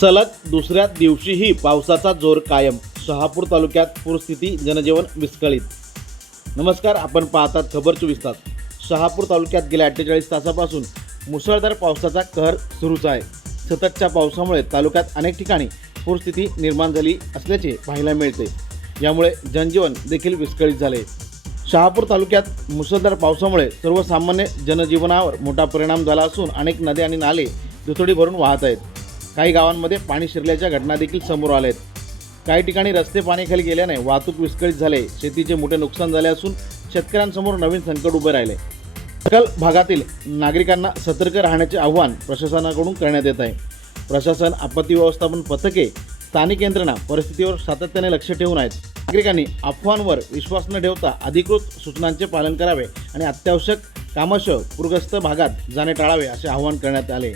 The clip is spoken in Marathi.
सलग दुसऱ्या दिवशीही पावसाचा जोर कायम. शहापूर तालुक्यात पूरस्थिती, जनजीवन विस्कळीत. नमस्कार, आपण पाहतात खबर 24 तास. शहापूर तालुक्यात गेल्या 48 तासापासून मुसळधार पावसाचा कहर सुरूच आहे. सततच्या पावसामुळे तालुक्यात अनेक ठिकाणी पूरस्थिती निर्माण झाली असल्याचे पाहायला मिळते. यामुळे जनजीवन देखील विस्कळीत झाले. शहापूर तालुक्यात मुसळधार पावसामुळे सर्वसामान्य जनजीवनावर मोठा परिणाम झाला असून अनेक नद्या आणि नाले दुथडी भरून वाहत आहेत. काही गावांमध्ये पाणी शिरल्याच्या घटना देखील समोर आल्या आहेत. काही ठिकाणी रस्ते पाण्याखाली गेल्याने वाहतूक विस्कळीत झाले. शेतीचे मोठे नुकसान झाले असून शेतकऱ्यांसमोर नवीन संकट उभे राहिले. सखल भागातील नागरिकांना सतर्क राहण्याचे आवाहन प्रशासनाकडून करण्यात येत आहे. प्रशासन, आपत्ती व्यवस्थापन पथके, स्थानिक यंत्रणा परिस्थितीवर सातत्याने लक्ष ठेवून आहेत. नागरिकांनी अफवांवर विश्वास न ठेवता अधिकृत सूचनांचे पालन करावे आणि अत्यावश्यक कामाशिवाय पूरग्रस्त भागात जाणे टाळावे असे आवाहन करण्यात आले.